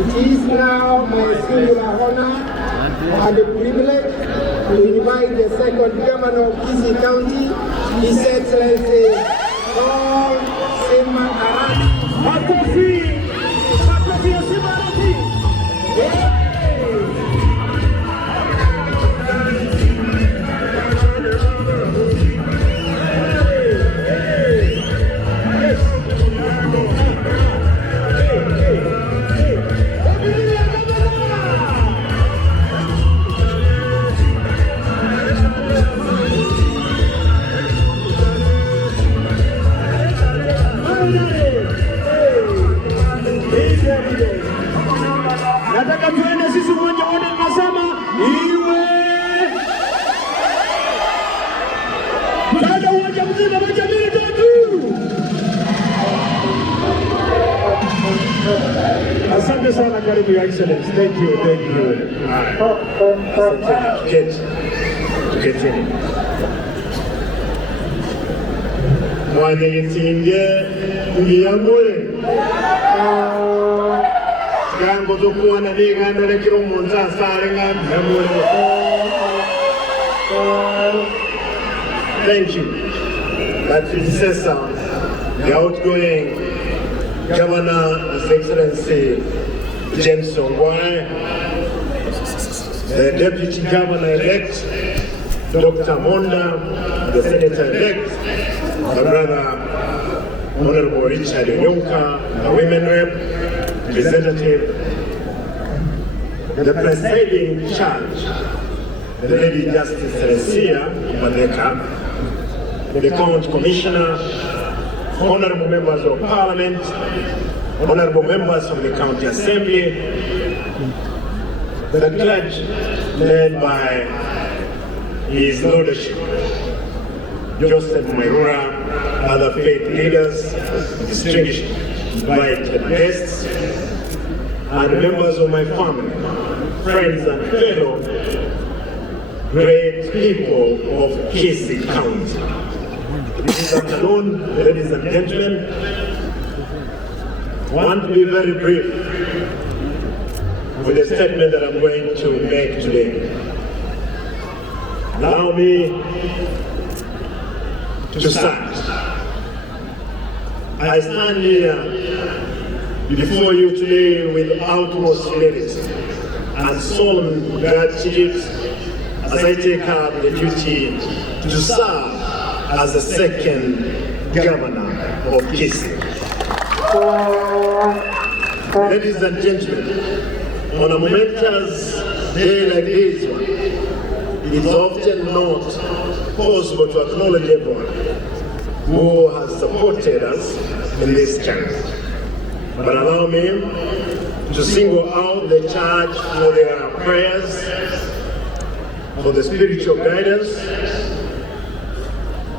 It is now my singular honor and a privilege to invite the second governor of Gusii County, His Excellency Simba Arati. Simba Arati. Nataka tuende sisi mmoja wote tunasema iwe. Dada uwanja mzima moja mbili tatu. Asante sana, karibu Your Excellency. Thank you, thank you. Get in. Mwana yetinge ngiyamure. Gango zokuwana n'inganda lekero umuntu asare ngambamure. Thank you. My predecessor, the outgoing Governor, His Excellency James Ongwae, the Deputy Governor-elect, Dr. Monda, the Senator-elect, my brother, Honorable Richard Yonka, the Women Rep, Representative, the presiding judge, the Lady Justice Teresia Madeka, the County Commissioner, honorable members of Parliament, honorable members of the County Assembly, the clergy led by His Lordship, Joseph Mairura, other faith leaders, distinguished invited guests, and members of my family, friends and fellow great people of Gusii County. This afternoon, ladies and gentlemen, I want to be very brief with the statement that I'm going to make today. Allow me to start. I stand here before you today with utmost humility and solemn gratitude as I take up the duty to serve as the second governor of Gusii. Ladies and gentlemen, on a momentous day like this one, it's often not possible to acknowledge everyone who has supported us in this journey. But allow me to single out the church for their prayers, for the spiritual guidance,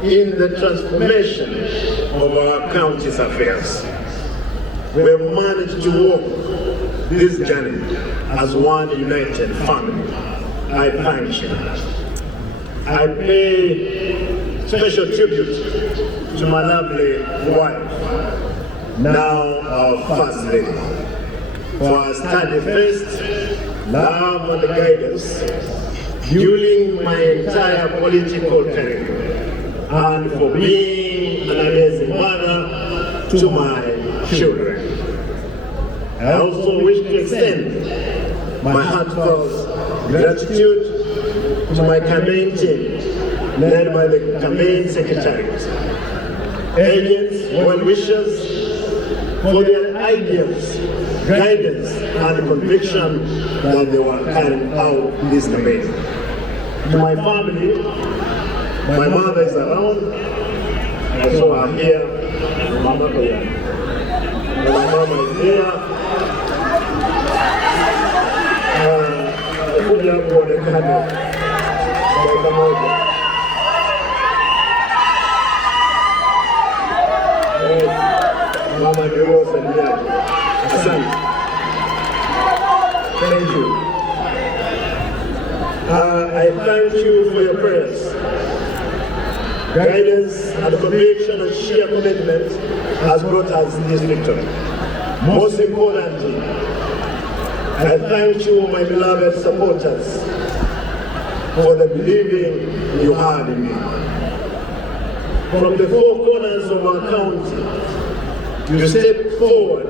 in the transformation of our county's affairs. We have managed to walk this journey as one united family. I thank you. I pay special tribute to my lovely wife, now our First Lady, for her steadfast love and guidance during my entire political career, and for being an amazing mother to my children. I also wish to extend my heartfelt gratitude to my campaign team, led by the campaign secretaries, agents, well-wishers, for their ideas, guidance, and conviction that they were carrying out this campaign. To my family, my mother is around, I saw her here, Mama Koya. My mama is here. Kuja kuonekana dakika moja. Mama ndio salia. Asante. Thank you. I thank you for your prayers, guidance, and conviction and sheer commitment has brought us this victory. Most importantly, I thank you, my beloved supporters, for the believing you had in me. From the four corners of our county, you stepped forward,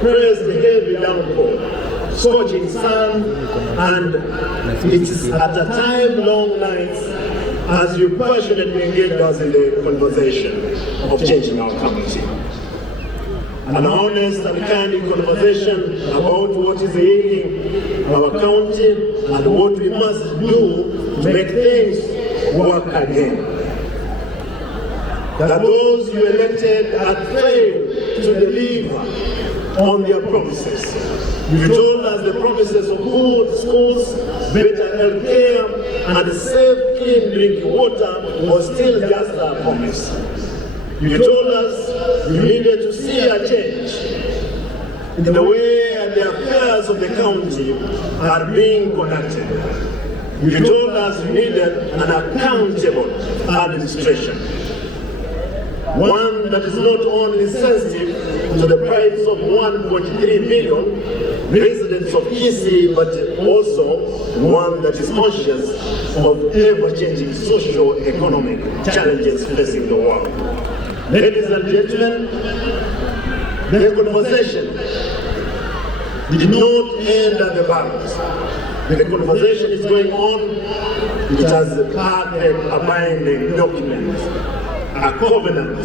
praised the heavy downpour, scorching sun, and it is at a time long nights as you passionately engaged us in the conversation of changing our county. An honest and candid conversation about what is ailing our county and what we must do to make things work again. That those you elected had failed to deliver on their promises. You told us the promises of good schools, better health care, and safe, clean drinking water was still just a promise. You told us you needed to see a change in the way the affairs of the county are being conducted. You told us you needed an accountable administration. One that is not only sensitive to the price of 1.3 million residents of Kisii, but also one that is conscious of ever-changing socio-economic challenges facing the world. Ladies and gentlemen, the conversation did not end at the barrels. The conversation is going on. It has a binding document, a covenant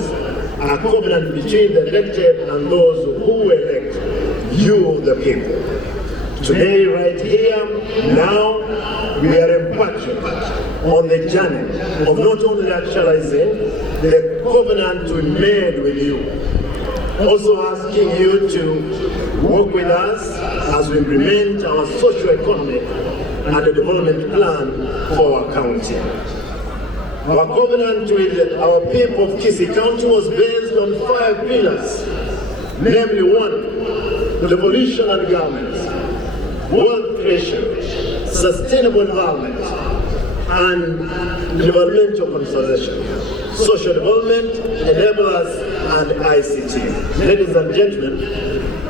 between the elected and those who elect you, the people. Today, right here, now, we are embarking on the journey of not only actualizing the covenant we made with you, also asking you to work with us as we implement our socio-economic and the development plan for our county. Our covenant with our people of Gusii County was based on 5 pillars, namely 1, revolutionary government, wealth creation, sustainable environment, and developmental conservation, social development, enablers, and ICT. Ladies and gentlemen,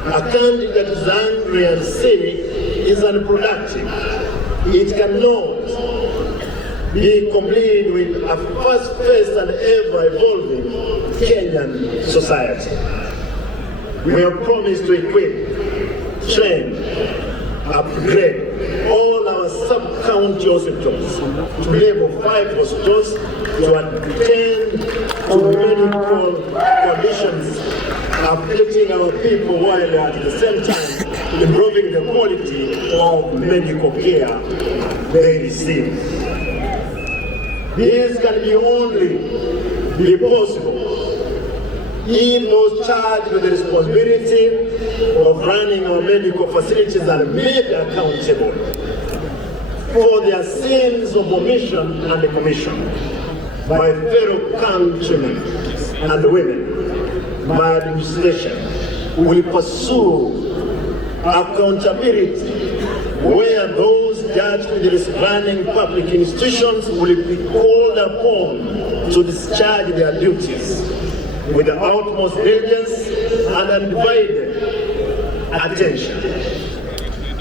a country that is angry and sick is unproductive. It cannot be complete with a fast-paced and ever-evolving Kenyan society. We have promised to equip, train, upgrade all our sub-county hospitals to level 5 hospitals to attend to medical conditions afflicting our people while at the same time improving the quality of medical care they receive. This can only be possible if those charged with the responsibility of running our medical facilities are made accountable for their sins of omission and commission by fellow countrymen and women. My administration will pursue accountability where those charged with running public institutions will be called upon to discharge their duties with the utmost diligence and undivided attention.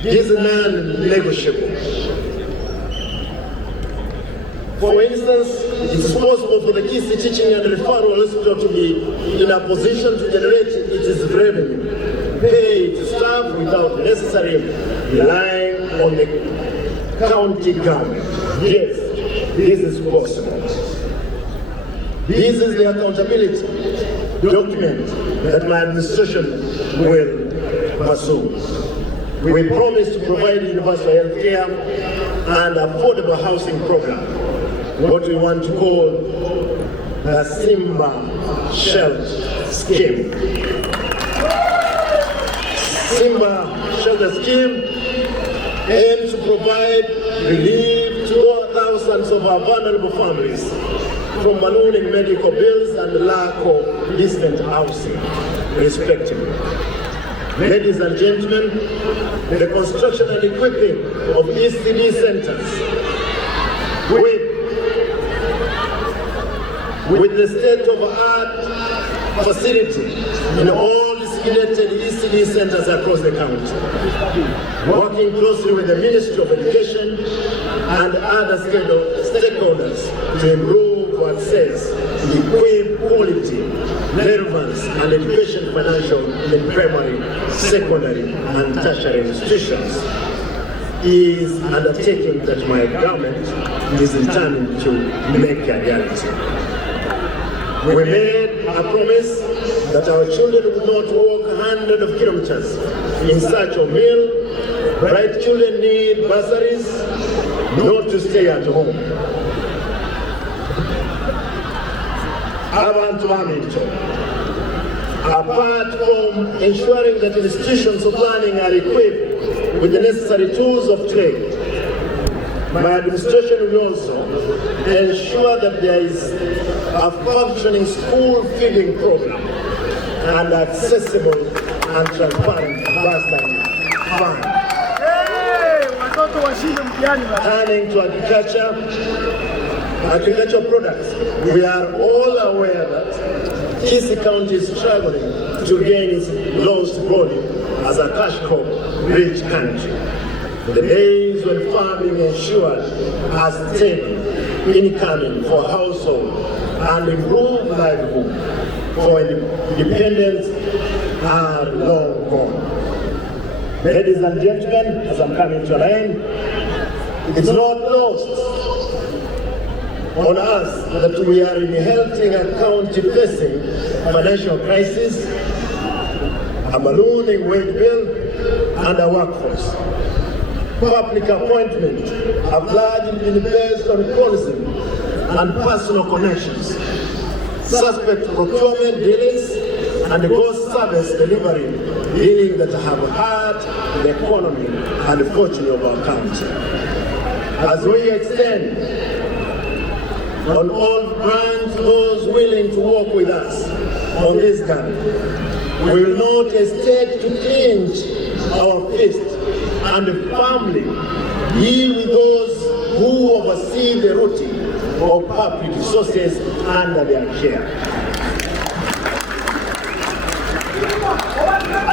This is non-negotiable. For instance, it is possible for the Gusii Teaching and Referral Hospital to be in a position to generate its revenue, pay its staff without necessarily relying on the county government. Yes, this is possible. This is the accountability document that my administration will pursue. We promise to provide universal health care and affordable housing program, what we want to call the Simba Shelter Scheme. Simba Shelter Scheme aims to provide relief to thousands of our vulnerable families from ballooning medical bills and the lack of decent housing, respectively. Ladies and gentlemen, the construction and equipping of ECD centers with the state-of-the-art facility in all the articulated ECD centers across the country, working closely with the Ministry of Education and other stakeholders to improve access, equip quality, relevance, and education financial in primary, secondary, and tertiary institutions is an undertaking that my government is determined to make a reality. We made a promise that our children would not walk hundreds of kilometers in search of meal. Bright children need bursaries, not to stay at home. Apart from ensuring that institutions of learning are equipped with the necessary tools of trade, my administration will also ensure that there is a functioning school feeding program and accessible and transparent bursary fund. Turning to agricultural products, we are all aware that Kisii County is struggling to gain its lost volume as a cash crop-rich country. The days when farming ensured a steady income for household and improved livelihood for independence are long gone. Ladies and gentlemen, as I'm coming to an end, it's not lost on us that we are inheriting a county facing financial crisis, a ballooning wage bill, and a workforce. Public appointments have largely been based on policy and personal connections, suspect procurement dealings, and ghost service delivery dealing that have hurt the economy and the fortune of our county. As we extend on all fronts those willing to work with us on this journey, we will not hesitate to clinch our fists and firmly deal with those who oversee the routing of public resources under their care.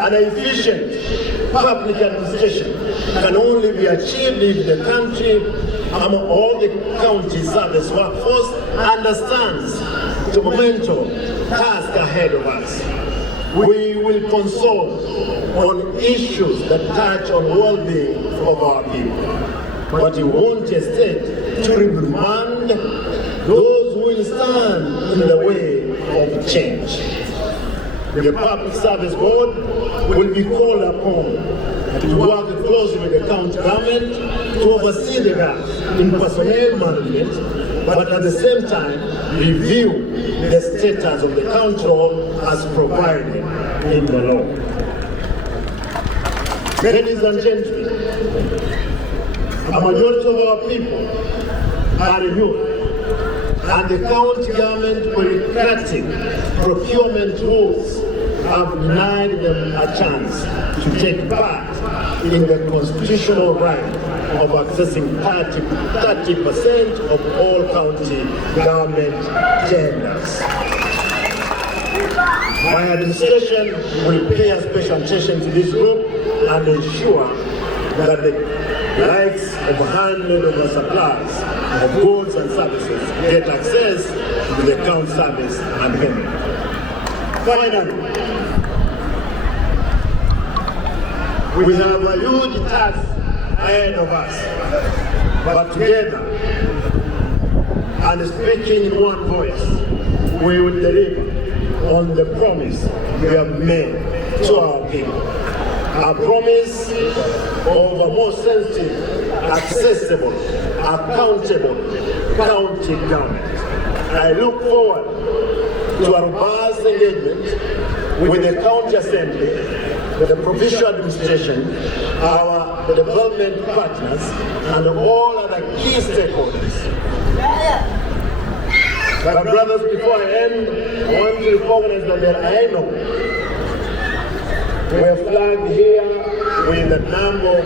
An efficient public administration can only be achieved if the country, among all the county service workforce, understands the monumental task ahead of us. We will consult on issues that touch on well-being of our people, but we won't hesitate to reprimand those who will stand in the way of change. The Public Service Board will be called upon to work closely with the county government to oversee the gaps in personnel management, but at the same time review the status of the county role as provided in the law. Ladies and gentlemen, a majority of our people are youth, and the county government bureaucratic procurement rules have denied them a chance to take part in the constitutional right of accessing 30% of all county government tenders. My administration will pay a special attention to this group and ensure that the rights of hundreds of suppliers of goods and services get access to the county service and payment. Finally, we have a huge task ahead of us, but together and speaking in one voice, we will deliver on the promise we have made to our people. A promise of a more sensitive, accessible, accountable county government. I look forward to a robust engagement with the county assembly, the provincial administration, our development partners, and all other key stakeholders. My brothers, before I end, I want to recognize that there are no. We have flagged here with a number of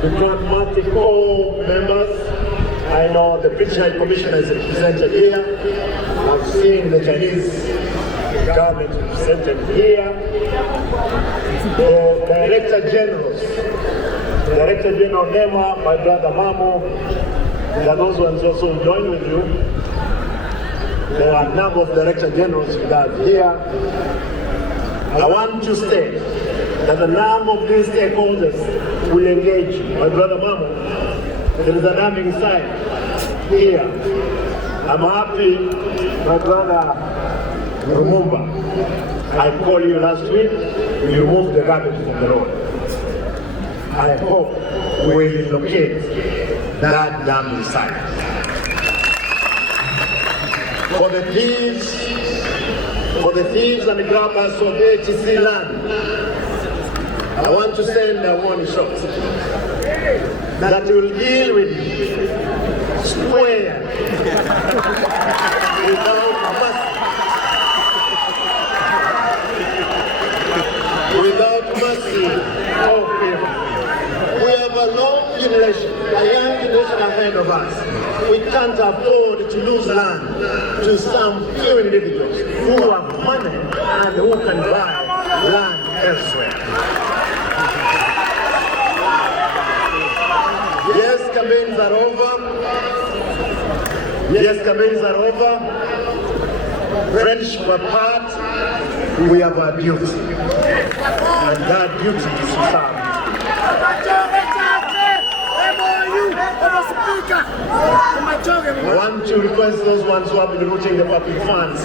diplomatical members. I know the British High Commissioner is represented here. I've seen the Chinese government represented here, the Director Generals, Director General Nema, my brother Mamo, there are those ones also who join with you. There are a number of Director Generals we have here. I want to state that a number of these stakeholders will engage you. My brother Mamo, there is an arming side here. I'm happy, my brother Rumumba, I called you last week, we removed the garbage from the road. I hope we will locate that damn site. For the thieves and the grabbers of HC land, I want to send a warning shot that will deal with you square without mercy. Without mercy or favor. We have a long generation, a young generation ahead of us. We can't afford to lose land to some few individuals who have money and who can buy land elsewhere. Yes, campaigns are over. Yes, campaigns are over. Friendship apart, we have a duty. And that duty is to serve. I want to request those ones who have been looting the public funds,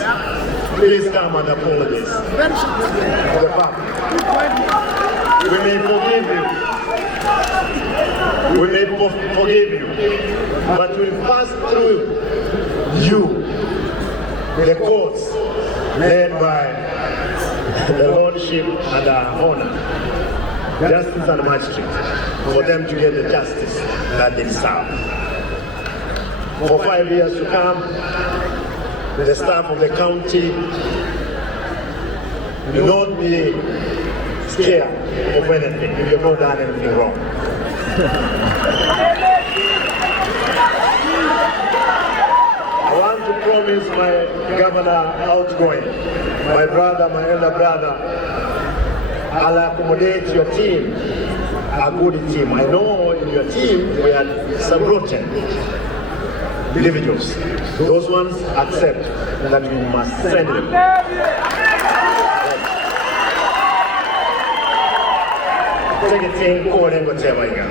please come and apologize to the public. We may forgive you. We may forgive you. But we'll pass through you, the courts led by the Lordship and our honor, justice and magistrate, for them to get the justice that they deserve. For 5 years to come, the staff of the county will not be scared of anything if you've not done anything wrong. I want to promise my governor outgoing, my brother, my elder brother, I'll accommodate your team, a good team. I know in your team we had some rotten individuals. Those ones accept that we must send them. Take a thing called and whatever you got.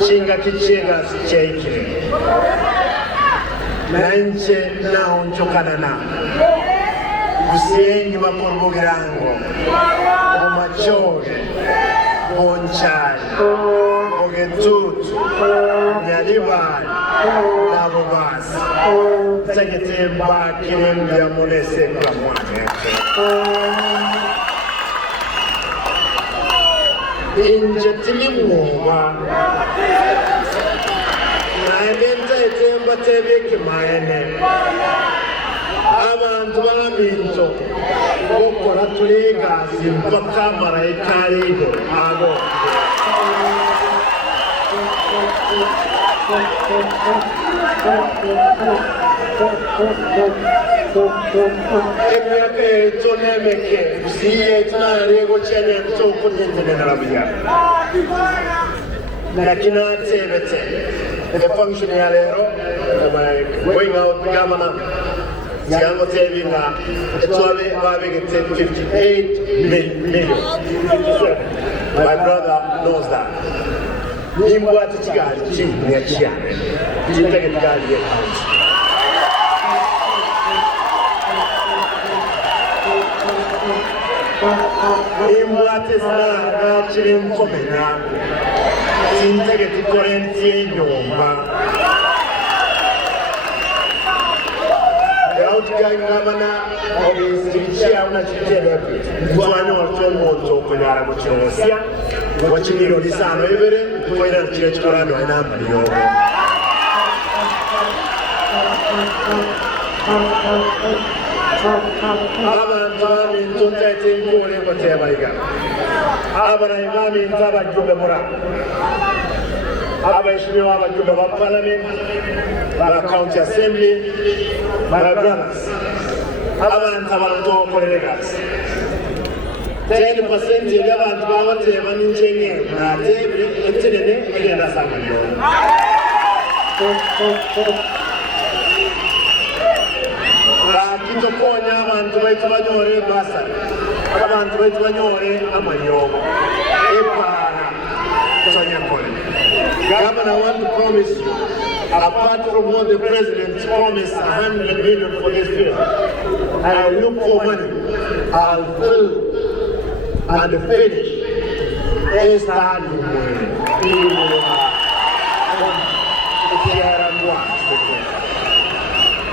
Chinga kichinga sichekire. Nanche na unchokana na. Gusii maporbogerango. Omachoge. Onchai. Ogetutu. Nyalibani. Nabobasi. Take a thing back in the Monese Klamwane. Injetilimwa naenda etemba tebeke maene abantu baminto okora tuliga simpaka maraikarigo ago emyaka eto nemeke siye tunarego chene mtoko nyenze narabia lakini atebete the function ya lero going out governor yango tevinga etwale babegete 58 million. My brother knows that. Nimbo atichigali chini ya chiane chiteke tigali ya house. Imwate sana chiri mkomena chintege tikorenti nyomba outgoing governor obisirichia una chitelepe mtwanyo watwemoto kunyara kuchirosia wachimiro lisano ibere kuwaina chile chikorano aina maliyogo abantu bamintu ntete nkule kotebaiga abana imami ntaba jumbe mura abaheshimiwa abajumbe ba parliament ba county assembly, my brothers abantu abalutokolererasi 10% y'abantu babateba n'injenye natebe ekinene egenda sanganyo kitokonya abantu baitu banyore basari abantu baitu banyore amayobo epara kusanyakole. Governor, I want to promise you, apart from what the president promised, 100 million for this year, I'll look for money, I'll fill and finish a stadium.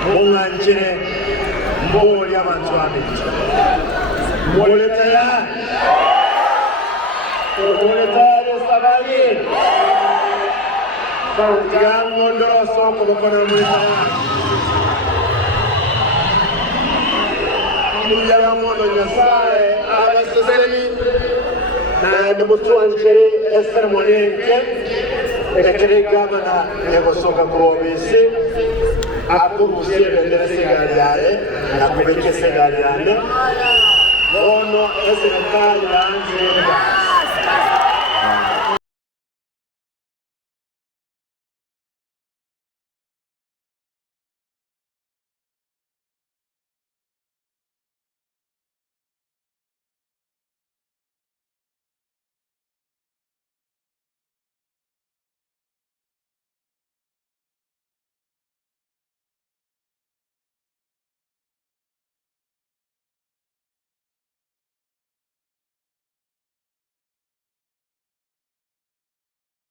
Munganjire mboli abantu abiti. Muletaya sabali. Sauti ndoro soko bokona muletaya. Muyala mono nyasaye abaseseni na ndumutuanjire esermonenke ekere gavana negosoka kubobisi akugusie bendera segaliare na kubeke segaliane ono eserikali yanze